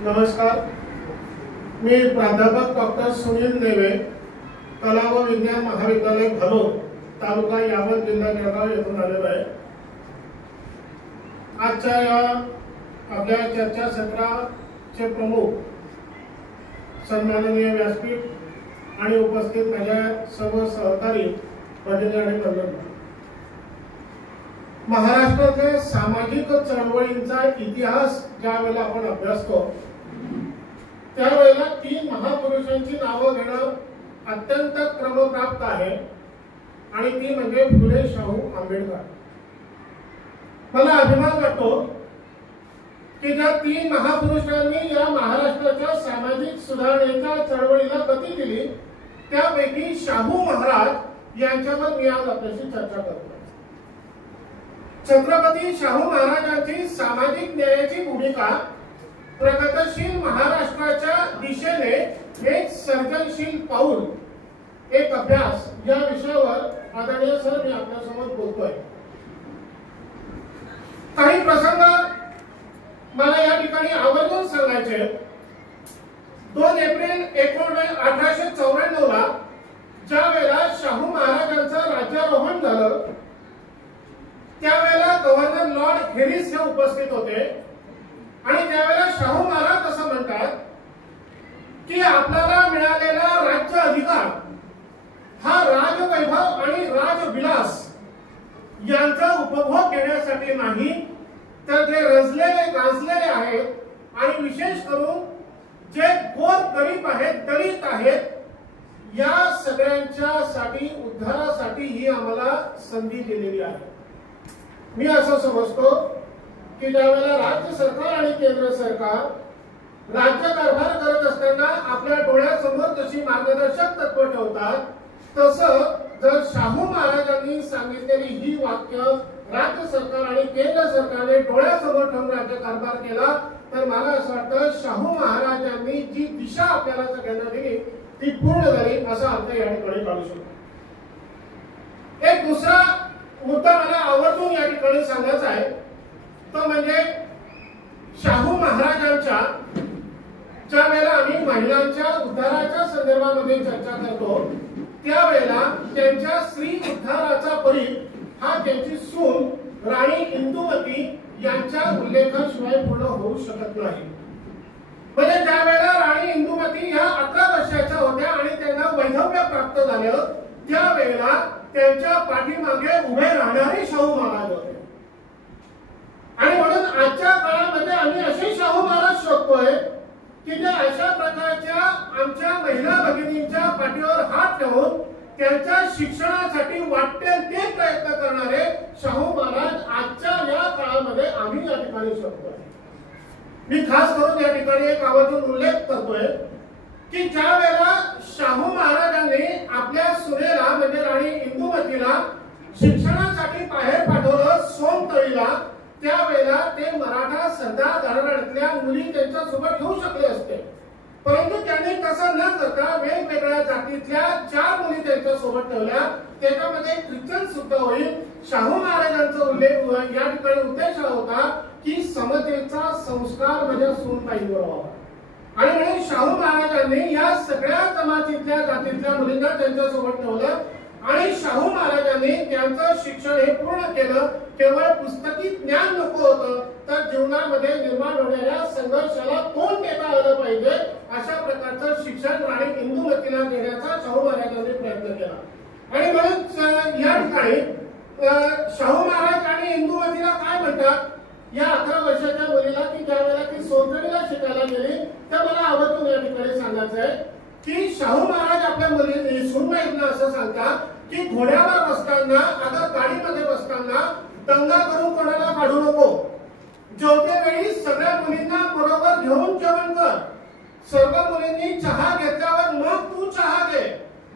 नमस्कार, मी प्राध्यापक डॉक्टर सुनील नेवे, कला व विज्ञान महाविद्यालय भलोर, तालुका यावत, जिल्हा जळगाव येथून आलेलो आहे। आजच्या या आपल्या चर्चासत्राचे प्रमुख सन्माननीय व्यासपीठ आणि उपस्थित माझ्या सर्व सहकारी भगिनी आणि बंधूंनो, महाराष्ट्रातल्या सामाजिक चळवळींचा इतिहास ज्यावेळेला आपण अभ्यासतो त्यावेळेला 3 महापुरुषांची नावं घेणं अत्यंत क्रमप्राप्त आहे आणि ती म्हणजे फुले शाहू आंबेडकर। मला अभिमान वाटतो की ज्या 3 महापुरुषांनी या महाराष्ट्राच्या सामाजिक सुधारणेच्या चळवळीला गती दिली त्यापैकी शाहू महाराज यांच्यावर मी आज आपल्याशी चर्चा करतो। छत्रपती शाहू महाराजांची सामाजिक न्यायाची भूमिका प्रगतशील महाराष्ट्राच्या दिशेने एक सर्जनशील पाऊल, एक अभ्यास या विषयावर आदरणीय सर मी आपल्यासमोर बोलतोय। काही प्रसंग मला या ठिकाणी आवर्जून सांगायचे। 2 एप्रिल 1894 ला ज्या वेळेला शाहू महाराजांचं राज्यारोहण झालं त्यावेळेला गव्हर्नर लॉर्ड हेरिस हे उपस्थित होते आणि त्यावेळेला शाहू महाराज असं म्हणतात की आपल्याला मिळालेला राज्य अधिकार हा राजवैभव आणि राजविलास यांचा उपभोग घेण्यासाठी नाही, तर जे रजलेले गाजलेले आहेत आणि विशेष करून जे गोर गरीब आहेत, दलित आहेत, या सगळ्यांच्या साठी उद्धारासाठी ही आम्हाला संधी दिलेली आहे। मी असं समजतो की ज्यावेळेला राज्य सरकार आणि केंद्र सरकार राज्य कारभार करत असताना आपल्या डोळ्यासमोर जशी मार्गदर्शक तत्व ठेवतात, तसं जर शाहू महाराजांनी सांगितलेली ही वाक्य राज्य सरकार आणि केंद्र सरकारने डोळ्यासमोर ठेवून राज्य कारभार केला तर मला असं वाटतं शाहू महाराजांनी जी दिशा आपल्याला सगळ्यांना दिली ती पूर्ण झाली असा अर्थ या ठिकाणी काढू शकतो। एक दुसरा मुद्दा मला आवर्जून या ठिकाणी सांगायचा आहे तो म्हणजे शाहू महाराजांच्या ज्या वेळेला आम्ही महिलांच्या उद्धाराच्या संदर्भामध्ये चर्चा करतो त्यावेळेला त्यांच्या स्त्री उद्धाराचा परिघ हा त्यांची सून राणी इंदुमती यांच्या उल्लेखाशिवाय पूर्ण होऊ शकत नाही। म्हणजे ज्या वेळेला राणी इंदुमती ह्या 11 वर्षाच्या होत्या आणि त्यांना वैधव्य प्राप्त झालं त्यावेळेला त्यांच्या पाठीमागे उभे राहणारे शाहू महाराज होते आणि म्हणून आजच्या काळामध्ये आम्ही असे शाहू महाराज शोधतोय की जे अशा प्रकारच्या आमच्या महिला भगिनींच्या पाठीवर हात ठेवून त्यांच्या शिक्षणासाठी वाटेल ते प्रयत्न करणारे शाहू महाराज आजच्या या काळामध्ये आम्ही या ठिकाणी शोधतोय। मी खास करून या ठिकाणी एक आवर्जून उल्लेख करतोय की ज्या वेळेला शाहू महाराजांनी आपल्या सुनेला म्हणजे राणी इंदुमतीला शिक्षणासाठी बाहेर पाठवलं सोमतळीला, त्यावेळेला ते मराठा सरदार घराण्यातल्या मुली त्यांच्या सोबत घेऊ शकले असते, परंतु त्यांनी तसं न करता वेगवेगळ्या जातीतल्या 4 मुली त्यांच्या सोबत ठेवल्या। त्याच्यामध्ये ख्रिश्चन सुद्धा होईल। शाहू महाराजांचा उल्लेख या ठिकाणी उद्देश होता की समतेचा संस्कार माझ्या सूनबाईंवर व्हावा आणि म्हणून शाहू महाराजांनी या सगळ्या जमातीतल्या जातीतल्या मुलींना त्यांच्या सोबत ठेवलं आणि शाहू महाराजांनी त्यांचं शिक्षण हे पूर्ण केलं। केवळ पुस्तकी ज्ञान नको होतं तर जीवनामध्ये निर्माण होणाऱ्या संघर्षाला तोंड देता आलं पाहिजे अशा प्रकारचं शिक्षण राणी इंदुमतीला देण्याचा शाहू महाराजांनी प्रयत्न केला आणि म्हणून या ठिकाणी शाहू महाराज आणि इंदुमतीला काय म्हणतात, या 11 वर्षाच्या मुलीला की ज्या वेळेला ती सोमतळीला शिकायला गेली तर मला आवर्जून या ठिकाणी सांगायचं आहे की शाहू महाराज आपल्या मुली सूनबाईंना असं सांगतात की घोड्यावर बसताना अगर गाडीमध्ये बसताना दंगा करून कोणाला काढू नको, जेवते वेळी सगळ्या मुलींना बरोबर घेऊन जेवण कर, सर्व मुलींनी चहा घेतल्यावर मग तू चहा घे,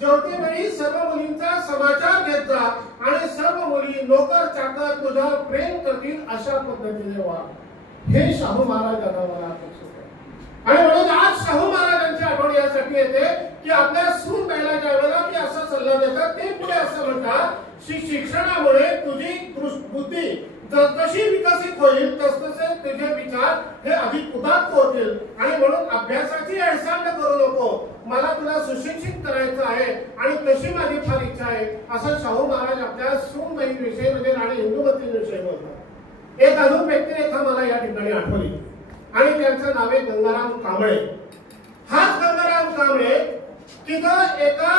जेवते वेळी सर्व मुलींचा समाचार घेत जा आणि सर्व मुली नोकर चाकर तुझ्यावर प्रेम करतील अशा पद्धतीने वाग। हे शाहू महाराजांना मला अपेक्षित आहे आणि म्हणून आज शाहू महाराजांची आठवण यासाठी येते की आपल्या सून बाईला ज्या वेळेला ते असा सल्ला देतात ते पुढे असं म्हणतात की शिक्षणामुळे तुझी बुद्धी जशी विकसित होईल तसतसे तुझे विचार हे अधिक उदात्त होतील आणि म्हणून अभ्यासाची अडचण करू नको, मला तुला सुशिक्षित करायचं आहे आणि तशी माझी फार इच्छा आहे असं शाहू महाराज आपल्या सूनबाई विषयी म्हणजे राणी इंदुमती विषयी बोलतात. एक अजून व्यक्तिरेखा मला या ठिकाणी आठवली आणि त्यांचं नाव आहे गंगाराम कांबळे. हाच गंगाराम कांबळे की जो एका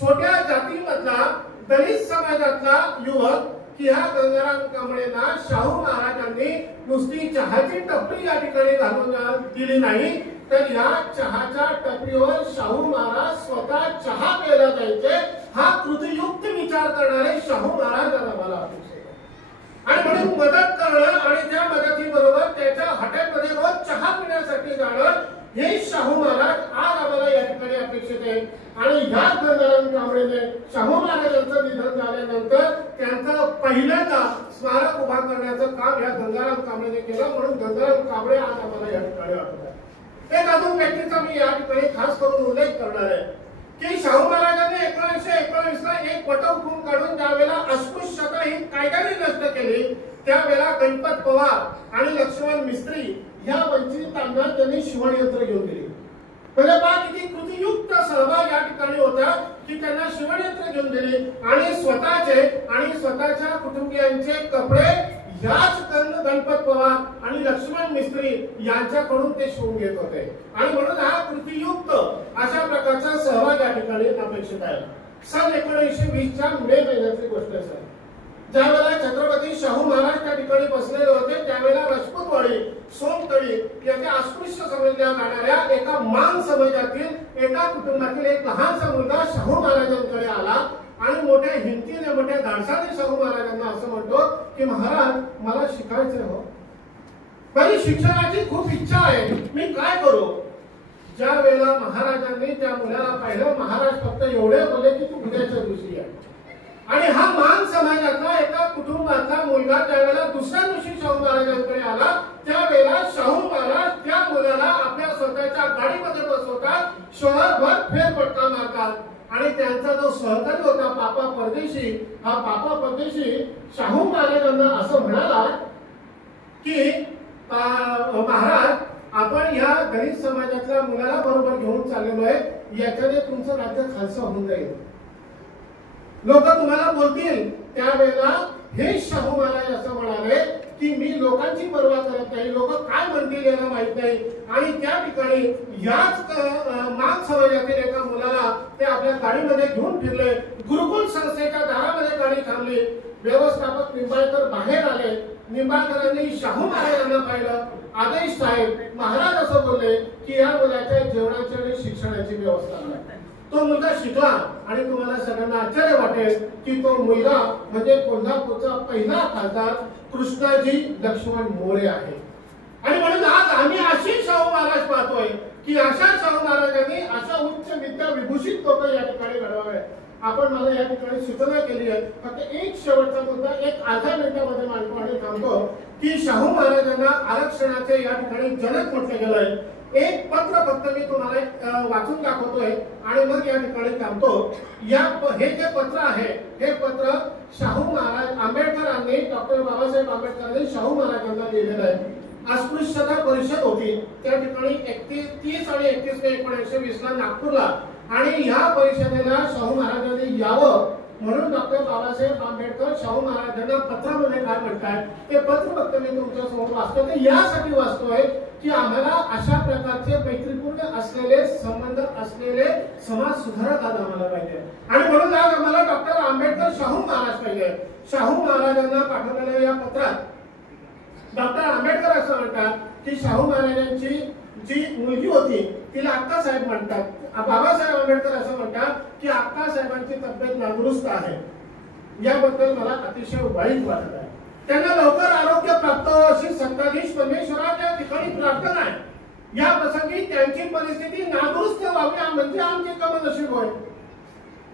छोट्या जातीमधला दलित समाजातला युवक की ह्या गंगाराम कांबळेंना शाहू महाराजांनी नुसती चहाची टपरी या ठिकाणी घालून दिली नाही तर या चहाच्या टपरीवर शाहू महाराज स्वतः चहा प्यायला जायचे हा कृतीयुक्त विचार करणारे शाहू महाराज आम्हाला अपेक्षित आहे. आणि म्हणून मदत करणं आणि त्या मदतीबरोबर त्याच्या हॉटेलमध्ये रोज चहा पिण्यासाठी जाणं हे शाहू महाराज आज आम्हाला या ठिकाणी अपेक्षित आहे. आणि ह्या गंगाराम कांबळेने शाहू महाराजांचं निधन झाल्यानंतर त्यांचं पहिल्यांदा स्मारक उभा करण्याचं काम या गंगाराम कांबळेने केलं म्हणून गंगाराम कांबळे आज आम्हाला या ठिकाणी आठवतात. एक अजून व्यक्तीचा मी या ठिकाणी खास करून उल्लेख करणार आहे की शाहू महाराजांनी 1919 ला एक वटहुकूम काढून ज्यावेळेला अस्पृश्यता ही कायद्याने नष्ट केली त्यावेळेला गणपत पवार आणि लक्ष्मण मिस्त्री या वंचितांना त्यांनी शिवणयंत्र घेऊन दिली. म्हणजे पहा किती कृतीयुक्त सहभाग या ठिकाणी होता की त्यांना शिवणयंत्र घेऊन दिली आणि स्वतःचे आणि स्वतःच्या कुटुंबियांचे कपडे याच गणपत पवार आणि लक्ष्मण मिस्त्री यांच्याकडून ते शिवून घेत होते. आणि म्हणून हा कृतीयुक्त अशा प्रकारचा सहभाग या ठिकाणी अपेक्षित आहे. सन 1920 च्या मे महिन्याची गोष्ट आहे. ज्यावेळेला छत्रपती शाहू महाराज त्या ठिकाणी बसलेले होते त्यावेळेला राजपूतवाडी सोमतळी याच्या अस्पृश्य समजल्या जाणाऱ्या एका मान समाजातील एका कुटुंबातील एक लहानसा मुलगा शाहू महाराजांकडे आला आणि मोठ्या हिमतीने मोठ्या धाडसाने शाहू महाराजांना असं म्हणतो की महाराज मला शिकायचं हो, माझी शिक्षणाची खूप इच्छा आहे, मी काय करू. ज्या वेळेला महाराजांनी त्या मुलाला पाहिलं महाराज फक्त एवढे बोलले की तू उद्याच्या दिवशी आहे. आणि हा मान समाजातला एका कुटुंबातला मुलगा त्यावेळेला दुसऱ्या दिवशी शाहू महाराजांकडे आला त्यावेळेला शाहू महाराज त्या मुलाला आपल्या स्वतःच्या गाडीमध्ये बसवतात, शहरभर फेरफटका मारतात आणि त्यांचा जो सहकारी होता पापा परदेशी हा पापा परदेशी शाहू महाराजांना असं म्हणाला की महाराज आपण या दलित समाजातल्या मुलाला बरोबर घेऊन चाललेलो आहे याच्याने तुमचं राज्य खालचं होऊन जाईल, लोक तुम्हाला बोलतील. त्यावेळेला हे शाहू महाराज असं म्हणाले की मी लोकांची पर्वा करत नाही, लोक काय म्हणतील याला माहित नाही. आणि त्या ठिकाणी याच मान समाजातील एका मुलाला ते आपल्या गाडीमध्ये घेऊन फिरले. गुरुकुल संस्थेच्या दारामध्ये गाडी थांबली. व्यवस्थापक निंबाळकर बाहेर आले. निंबाळकरांनी शाहू महाराजांना पाहिलं. आदेश साहेब महाराज असं बोलले की या मुलाच्या जेवणाची आणि शिक्षणाची व्यवस्था नाही. तो मुलगा शिकला आणि तुम्हाला सगळ्यांना आश्चर्य वाटेल की तो मुलगा म्हणजे कोल्हापूरचा पहिला खासदार कृष्णाजी लक्ष्मण मोरे आहे. आणि म्हणून आज आम्ही अशी शाहू महाराज पाहतोय की अशा शाहू महाराजांनी अशा उच्च विद्या विभूषित लोक या ठिकाणी घडवावे. आपण मला या ठिकाणी सूचना केली आहे. फक्त एक शेवटचा मुद्दा एक अर्ध्या मिनिटामध्ये मांडतो आणि थांबतो की शाहू महाराजांना आरक्षणाचे या ठिकाणी जनक म्हटले गेलंय. एक पत्र फक्त मी तुम्हाला वाचून दाखवतोय आणि मग या ठिकाणी थांबतो. हे जे पत्र आहे हे पत्र शाहू महाराज आंबेडकरांनी डॉक्टर बाबासाहेब आंबेडकरांनी शाहू महाराजांना लिहिलेलं आहे. अस्पृश्यता परिषद होती त्या ठिकाणी 30 आणि 31 मे 1920 ला नागपूरला आणि ह्या परिषदेला शाहू महाराजांनी यावं म्हणून डॉक्टर बाबासाहेब आंबेडकर शाहू महाराजांना पत्रामध्ये काय म्हणतात ते पत्र फक्त मी तुमच्या समोर वाचतो. ते यासाठी वाचतोय की आम्हाला अशा प्रकारचे मैत्रीपूर्ण असलेले संबंध असलेले समाज सुधारक आज आम्हाला पाहिजे. आणि म्हणून आज आम्हाला डॉक्टर आंबेडकर शाहू महाराज पाहिजे. शाहू महाराजांना पाठवलेल्या या पत्रात डॉक्टर आंबेडकर असं म्हणतात की शाहू महाराजांची जी मुलगी होती तिला अक्का साहेब म्हणतात. बाबासाहेब आंबेडकर असं म्हणतात की अक्का साहेबांची तब्येत नादुरुस्त आहे. याबद्दल मला अतिशय वाईट वाटत आहे. त्यांना लवकर आरोग्य प्राप्त अशी सत्ताधीश परमेश्वराच्या ठिकाणी प्रार्थना आहे. या प्रसंगी त्यांची परिस्थिती नादुरुस्त व्हावी म्हणजे आमचे कमनशीब होय.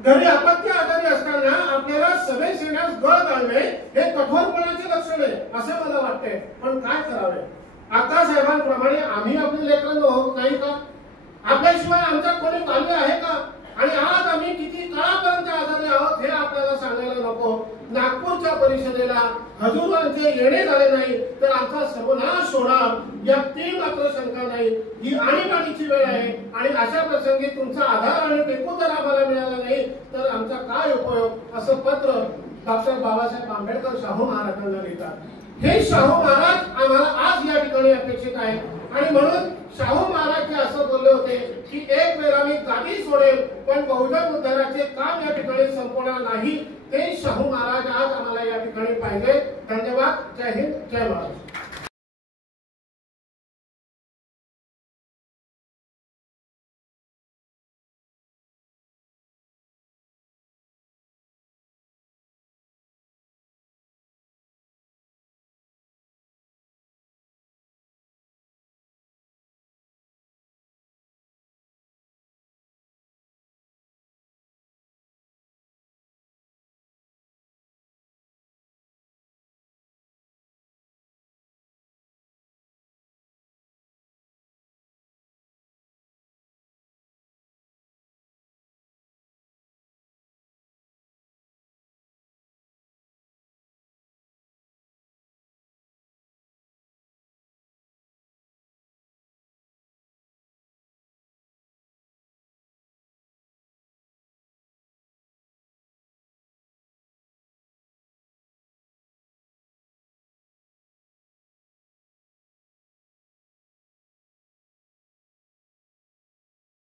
घरी अपत्य आजारी असताना आपल्याला सभेस येण्यास गळ घालणे हे कठोरपणाचे लक्षण आहे असं मला वाटते. पण काय करावे आकासाहेबांप्रमाणे आम्ही आपली लेकरं होत नाही का? आपल्याशिवाय आमचा कोणी पालवी आहे का? आणि आज आम्ही किती काळापर्यंत आजारी आहोत हे आपल्याला सांगायला नको. नागपूरच्या परिषदेला हजूरांचे येणे झाले नाही तर आमचा सर्वनाश होणार यातही मात्र शंका नाही. ही आणीबाणीची वेळ आहे आणि अशा प्रसंगी तुमचा आधार आणि टेकू जर आम्हाला मिळाला नाही तर आमचा काय उपयोग, असं पत्र डॉक्टर बाबासाहेब आंबेडकर शाहू महाराजांना लिहितात. हे शाहू महाराज आम्हाला आज या ठिकाणी अपेक्षित आहे आणि म्हणून शाहू महाराज जे असं बोलले होते की एक वेळा मी गादी सोडेल पण बहुजन उद्धाराचे काम या ठिकाणी संपवणार नाही, ते शाहू महाराज आज आम्हाला या ठिकाणी पाहिजे. धन्यवाद. जय हिंद, जय महाराष्ट्र.